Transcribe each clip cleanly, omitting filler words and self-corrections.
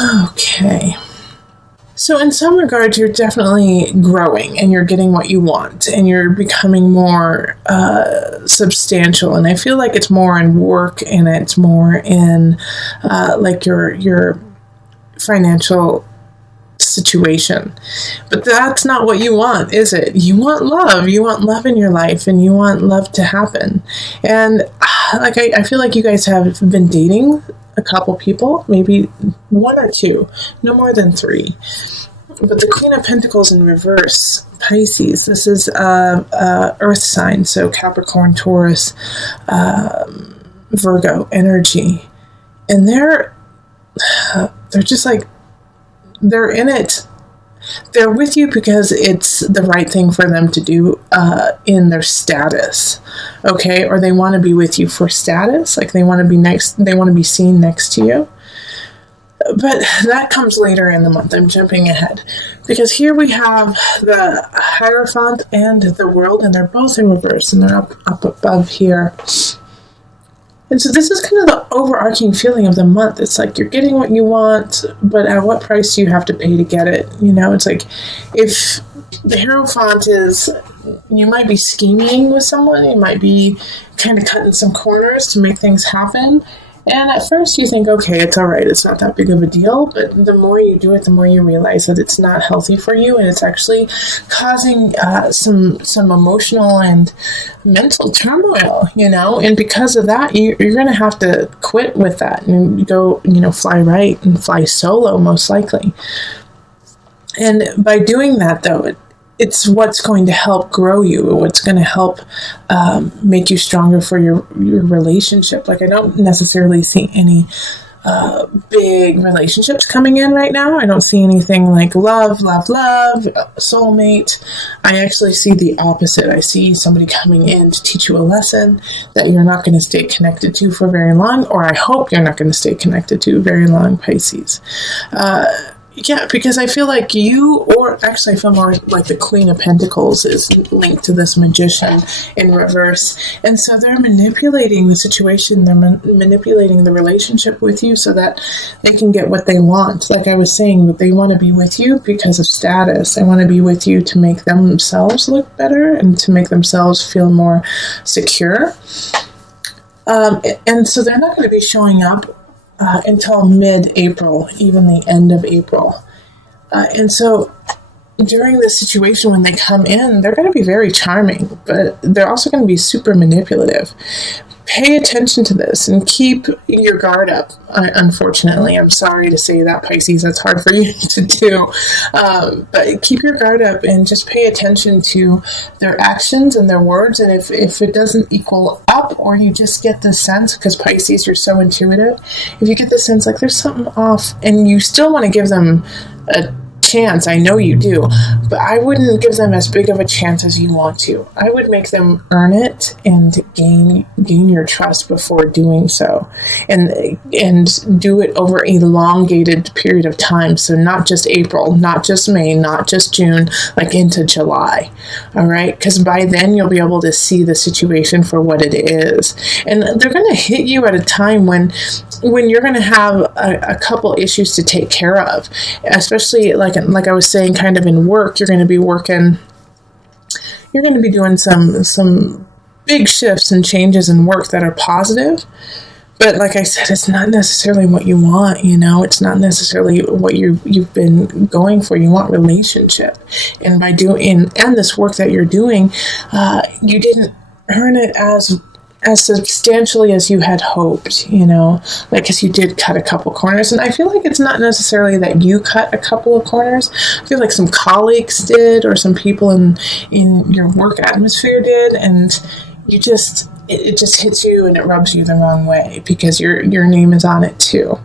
Okay. So in some regards, you're definitely growing and you're getting what you want and you're becoming more substantial. And I feel like it's more in work and it's more in like your financial situation. But that's not what you want, is it? You want love. You want love in your life and you want love to happen. And like I feel like you guys have been dating a couple people, maybe one or two, no more than three. But the Queen of Pentacles in reverse, Pisces, this is Earth sign, so Capricorn, Taurus, Virgo energy. And they're just like, they're in it. They're with you because it's the right thing for them to do in their status, okay? Or they want to be with you for status, like they want to be seen next to you. But that comes later in the month. I'm jumping ahead because here we have the Hierophant and the World, and they're both in reverse, and they're up above here. And so this is kind of the overarching feeling of the month. It's like you're getting what you want, but at what price do you have to pay to get it? You know, it's like if the Hierophant is, you might be scheming with someone, you might be kind of cutting some corners to make things happen. And at first you think, okay, it's all right, it's not that big of a deal. But the more you do it, the more you realize that it's not healthy for you. And it's actually causing some emotional and mental turmoil, you know. And because of that, you're going to have to quit with that and go, you know, fly right and fly solo, most likely. And by doing that, though, it's what's going to help grow you, what's going to help make you stronger for your relationship. Like, I don't necessarily see any big relationships coming in right now. I don't see anything like love, soulmate. I actually see the opposite. I see somebody coming in to teach you a lesson that you're not going to stay connected to for very long, or I hope you're not going to stay connected to very long, Pisces. Yeah, because I feel like you, or actually I feel more like the Queen of Pentacles is linked to this Magician in reverse. And so they're manipulating the situation, they're manipulating the relationship with you so that they can get what they want. Like I was saying, they want to be with you because of status. They want to be with you to make themselves look better and to make themselves feel more secure. And so they're not going to be showing up until mid-April, even the end of April. And so during this situation, when they come in, they're going to be very charming, but they're also going to be super manipulative. Pay attention to this and keep your guard up. Unfortunately, I'm sorry to say that, Pisces, that's hard for you to do. But keep your guard up and just pay attention to their actions and their words. And if it doesn't equal up, or you just get the sense, because Pisces, you're so intuitive, if you get the sense like there's something off and you still want to give them a chance, I know you do, but I wouldn't give them as big of a chance as you want to. I would make them earn it and gain your trust before doing so, and do it over a elongated period of time. So not just April, not just May, not just June, like into July. All right, because by then you'll be able to see the situation for what it is, and they're going to hit you at a time when you're going to have a couple issues to take care of, especially like I was saying, kind of in work. You're going to be doing some big shifts and changes in work that are positive. But like I said, it's not necessarily what you want, you know, it's not necessarily what you've been going for. You want relationship. And by doing this work that you're doing, you didn't earn it as substantially as you had hoped, you know, like, because you did cut a couple corners. And I feel like it's not necessarily that you cut a couple of corners. I feel like some colleagues did, or some people in your work atmosphere did, and it just hits you and it rubs you the wrong way because your name is on it too.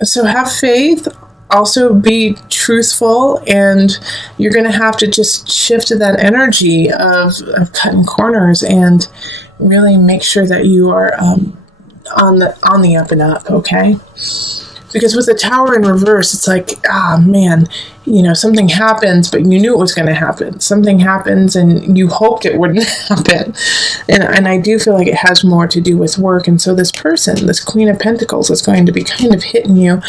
So have faith. Also be truthful, and you're going to have to just shift to that energy of cutting corners and really make sure that you are on the up and up, okay? Because with the Tower in reverse, it's like, man, something happens, but you knew it was going to happen. Something happens and you hoped it wouldn't happen. And I do feel like it has more to do with work. And so this person, this Queen of Pentacles, is going to be kind of hitting you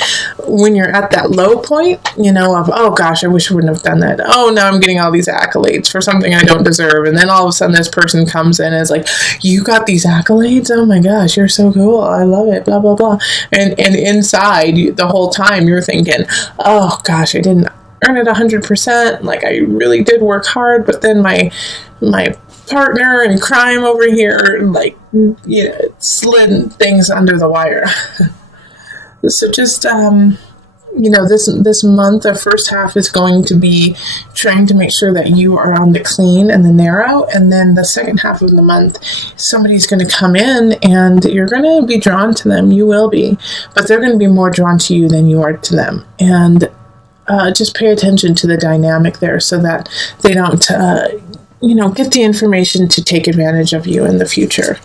when you're at that low point, of, oh gosh, I wish I wouldn't have done that. Oh, now I'm getting all these accolades for something I don't deserve. And then all of a sudden this person comes in and is like, you got these accolades? Oh my gosh, you're so cool. I love it, blah, blah, blah. And inside the whole time you're thinking, oh gosh, I didn't earn it 100%. Like, I really did work hard, but then my partner in crime over here, slid things under the wire. So just, this month, the first half is going to be trying to make sure that you are on the clean and the narrow. And then the second half of the month, somebody's going to come in and you're going to be drawn to them. You will be, but they're going to be more drawn to you than you are to them. And just pay attention to the dynamic there so that they don't, get the information to take advantage of you in the future.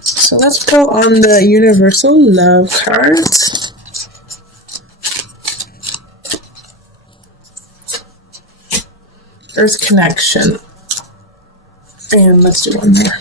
So let's pull on the Universal Love cards. Earth Connection. And let's do one more.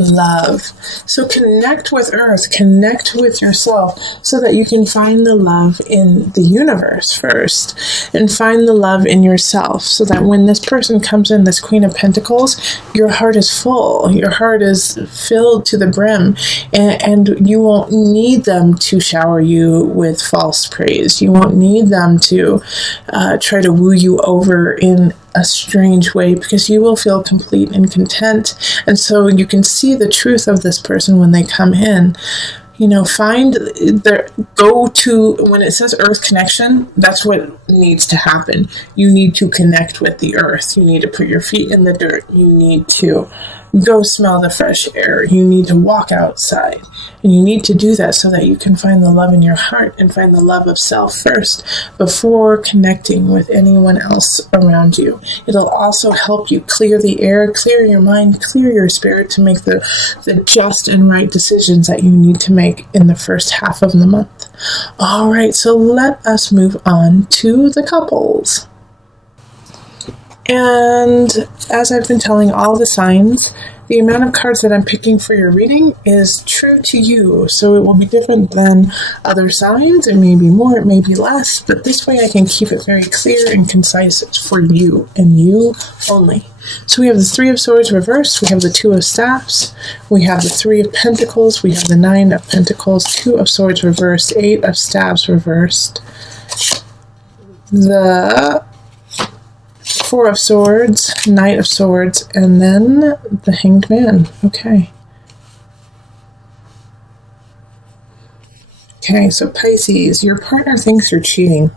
Love. So connect with Earth, connect with yourself so that you can find the love in the universe first and find the love in yourself so that when this person comes in, this Queen of Pentacles, your heart is full, your heart is filled to the brim, and you won't need them to shower you with false praise. You won't need them to try to woo you over in a strange way, because you will feel complete and content. And so you can see the truth of this person when they come in. Find when it says Earth Connection, that's what needs to happen. You need to connect with the earth. You need to put your feet in the dirt. You need to go smell the fresh air. You need to walk outside. And you need to do that so that you can find the love in your heart and find the love of self first before connecting with anyone else around you. It'll also help you clear the air, clear your mind, clear your spirit to make the just and right decisions that you need to make in the first half of the month. All right, so let us move on to the couples. And as I've been telling all the signs, the amount of cards that I'm picking for your reading is true to you. So it will be different than other signs. It may be more, it may be less, but this way I can keep it very clear and concise. It's for you and you only. So we have the Three of Swords reversed, we have the Two of Staffs, we have the Three of Pentacles, we have the Nine of Pentacles, Two of Swords reversed, Eight of Staves reversed, the Four of Swords, Knight of Swords, and then the Hanged Man. Okay, so Pisces, your partner thinks you're cheating.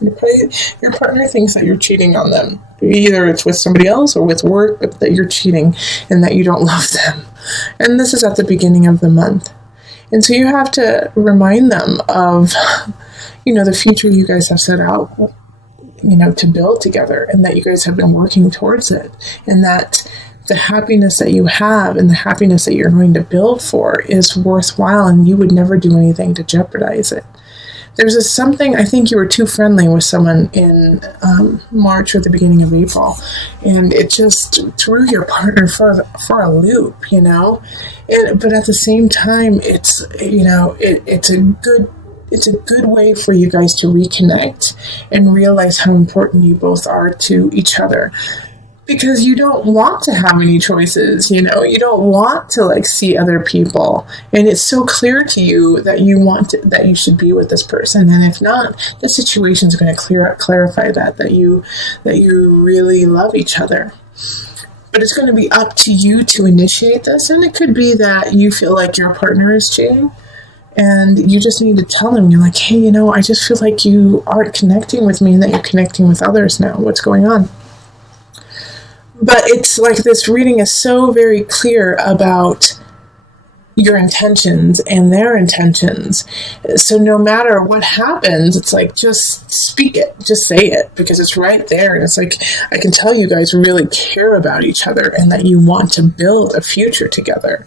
Your partner thinks that you're cheating on them. Either it's with somebody else or with work, but that you're cheating and that you don't love them. And this is at the beginning of the month. And so you have to remind them of, the future you guys have set out, to build together, and that you guys have been working towards it, and that the happiness that you have and the happiness that you're going to build for is worthwhile, and you would never do anything to jeopardize it. There's something, I think you were too friendly with someone in March or the beginning of April, and it just threw your partner for a loop, but at the same time, it's it's a good way for you guys to reconnect and realize how important you both are to each other. Because you don't want to have any choices, you don't want to see other people. And it's so clear to you that that you should be with this person. And if not, the situation is going to clarify that you really love each other. But it's going to be up to you to initiate this. And it could be that you feel like your partner is cheating. And you just need to tell them, you're like, hey, I just feel like you aren't connecting with me and that you're connecting with others now. What's going on? But it's like this reading is so very clear about your intentions and their intentions. So no matter what happens, it's like, just speak it, just say it, because it's right there. And it's like, I can tell you guys really care about each other and that you want to build a future together,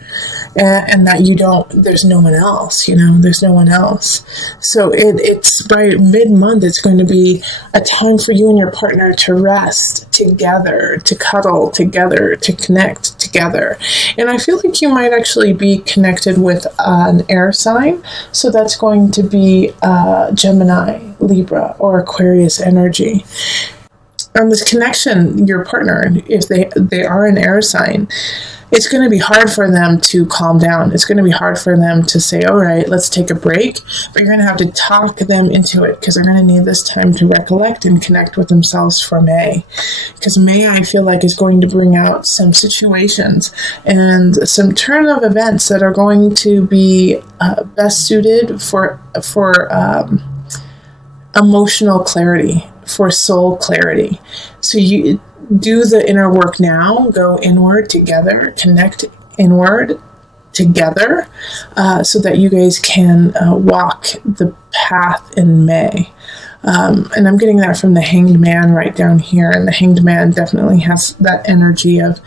and that you don't, there's no one else, there's no one else. So it's by mid-month, it's going to be a time for you and your partner to rest together, to cuddle together, to connect together. And I feel like you might actually be connected with an air sign. So that's going to be Gemini, Libra, or Aquarius energy. And this connection, your partner, if they are an air sign, it's going to be hard for them to calm down. It's going to be hard for them to say, all right, let's take a break. But you're going to have to talk them into it, because they're going to need this time to recollect and connect with themselves for May. Because May, I feel like, is going to bring out some situations and some turn of events that are going to be best suited for emotional clarity, for soul clarity. So you do the inner work now, go inward together, connect inward together, so that you guys can walk the path in May. And I'm getting that from the Hanged Man right down here. And the Hanged Man definitely has that energy of,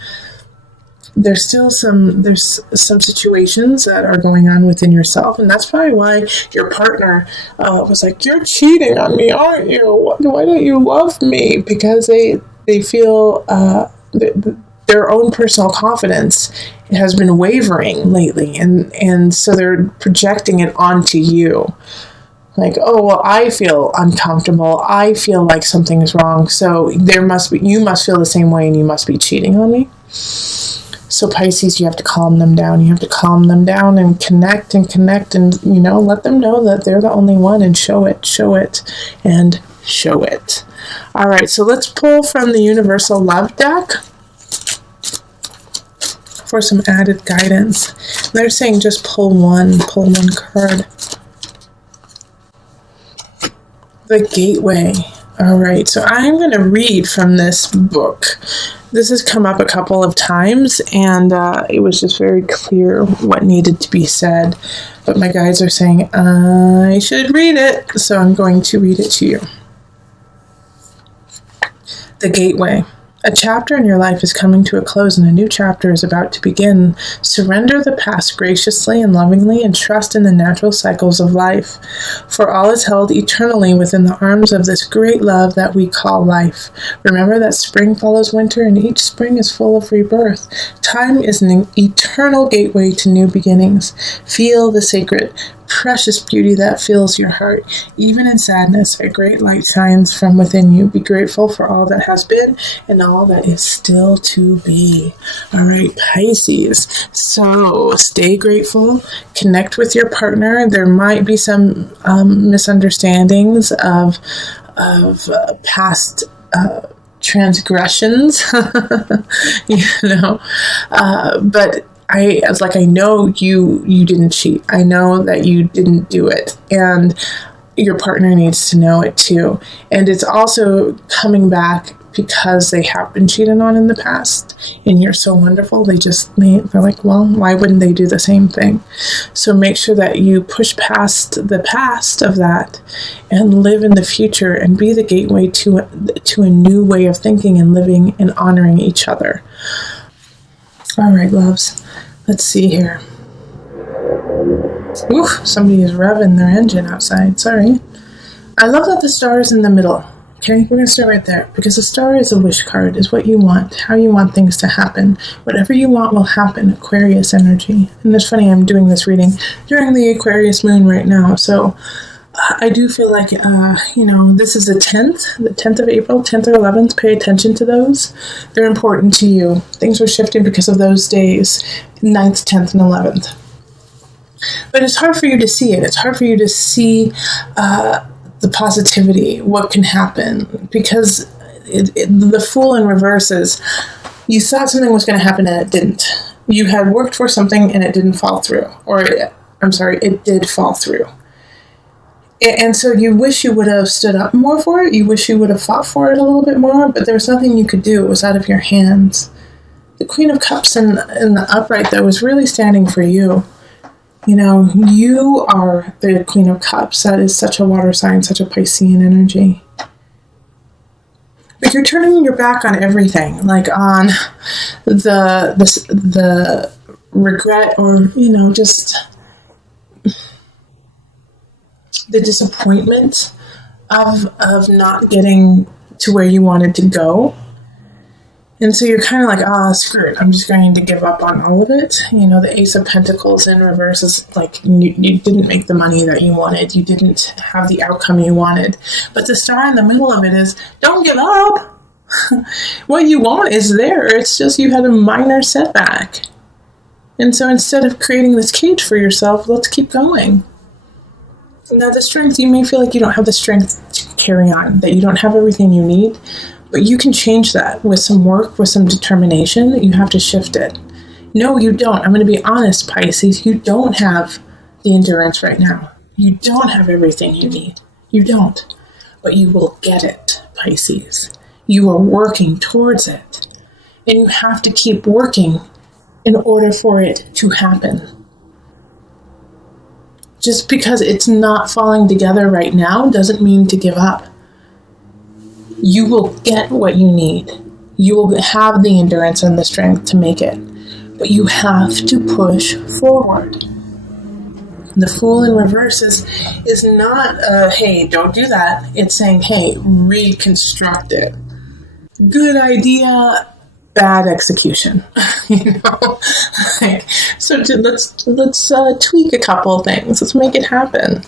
there's some situations that are going on within yourself. And that's probably why your partner was like, you're cheating on me, aren't you? Why don't you love me? Because they feel their own personal confidence has been wavering lately, and so they're projecting it onto you. Like, oh, well, I feel uncomfortable. I feel like something is wrong. So you must feel the same way, and you must be cheating on me. So Pisces, you have to calm them down. You have to calm them down and connect and let them know that they're the only one, and show it, and show it. All right, so let's pull from the Universal Love deck for some added guidance. They're saying just pull one card. The Gateway. All right, so I'm going to read from this book. This has come up a couple of times, and it was just very clear what needed to be said. But my guides are saying I should read it, so I'm going to read it to you. The Gateway. A chapter in your life is coming to a close, and a new chapter is about to begin. Surrender the past graciously and lovingly, and trust in the natural cycles of life. For all is held eternally within the arms of this great love that we call life. Remember that spring follows winter, and each spring is full of rebirth. Time is an eternal gateway to new beginnings. Feel the sacred, precious beauty that fills your heart. Even in sadness, a great light shines from within you. Be grateful for all that has been and all that is still to be. All right, Pisces. So stay grateful. Connect with your partner. There might be some misunderstandings of past transgressions, but I know you didn't cheat. I know that you didn't do it, and your partner needs to know it too. And it's also coming back because they have been cheated on in the past, and you're so wonderful. They're like, well, why wouldn't they do the same thing? So make sure that you push past the past of that and live in the future and be the gateway to a new way of thinking and living and honoring each other. All right, loves. Let's see here. Ooh, somebody is revving their engine outside. Sorry. I love that the star is in the middle. Okay, we're going to start right there, because the star is a wish card, is what you want, how you want things to happen. Whatever you want will happen, Aquarius energy. And it's funny, I'm doing this reading during the Aquarius moon right now, so I do feel like, this is the 10th of April, 10th or 11th. Pay attention to those. They're important to you. Things are shifting because of those days, 9th, 10th, and 11th. But it's hard for you to see it. It's hard for you to see the positivity, what can happen, because the Fool in reverse is, you thought something was going to happen and it didn't. You had worked for something and it didn't fall through. It did fall through. And so you wish you would have stood up more for it. You wish you would have fought for it a little bit more, but there was nothing you could do. It was out of your hands. The Queen of Cups in the upright, though, was really standing for you. You know, you are the Queen of Cups. That is such a water sign, such a Piscean energy. But you're turning your back on everything, like on the regret, or, you know, just the disappointment of not getting to where you wanted to go. And so you're kind of like, screw it. I'm just going to give up on all of it. You know, the Ace of Pentacles in reverse is like you didn't make the money that you wanted. You didn't have the outcome you wanted. But the star in the middle of it is, don't give up. What you want is there. It's just you had a minor setback. And so instead of creating this cage for yourself, let's keep going. Now, the strength, you may feel like you don't have the strength to carry on, that you don't have everything you need. But you can change that with some work, with some determination. You have to shift it. No, you don't. I'm going to be honest, Pisces. You don't have the endurance right now. You don't have everything you need. You don't. But you will get it, Pisces. You are working towards it. And you have to keep working in order for it to happen. Just because it's not falling together right now doesn't mean to give up. You will get what you need. You will have the endurance and the strength to make it. But you have to push forward. The Fool in reverse is not, hey, don't do that. It's saying, hey, reconstruct it. Good idea, bad execution. You know? So let's tweak a couple of things. Let's make it happen.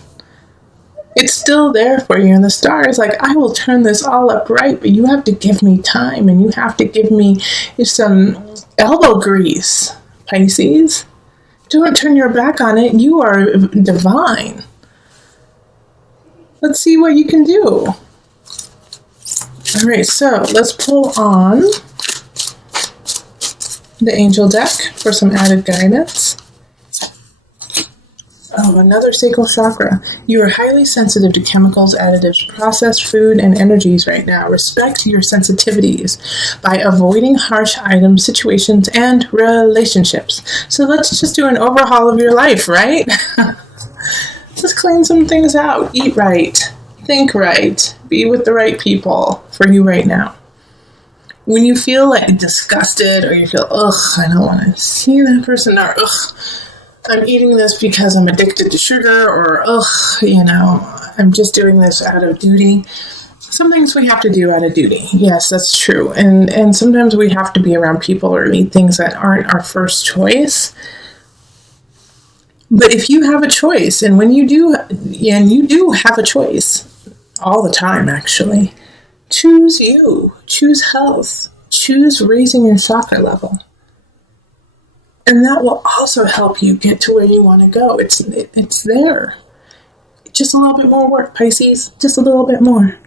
It's still there for you, and the star is like, I will turn this all up right, but you have to give me time, and you have to give me some elbow grease, Pisces. Don't turn your back on it. You are divine. Let's see what you can do. All right, so let's pull on the angel deck for some added guidance. Oh, another sacral chakra. You are highly sensitive to chemicals, additives, processed food, and energies right now. Respect your sensitivities by avoiding harsh items, situations, and relationships. So let's just do an overhaul of your life, right? Just clean some things out. Eat right. Think right. Be with the right people for you right now. When you feel like disgusted, or you feel, I don't want to see that person, or I'm eating this because I'm addicted to sugar, or, I'm just doing this out of duty. Some things we have to do out of duty. Yes, that's true. And sometimes we have to be around people or eat things that aren't our first choice. But if you have a choice, and when you do, and you do have a choice all the time, actually, choose you, choose health, choose raising your chakra level. And that will also help you get to where you want to go. It's there. Just a little bit more work, Pisces. Just a little bit more.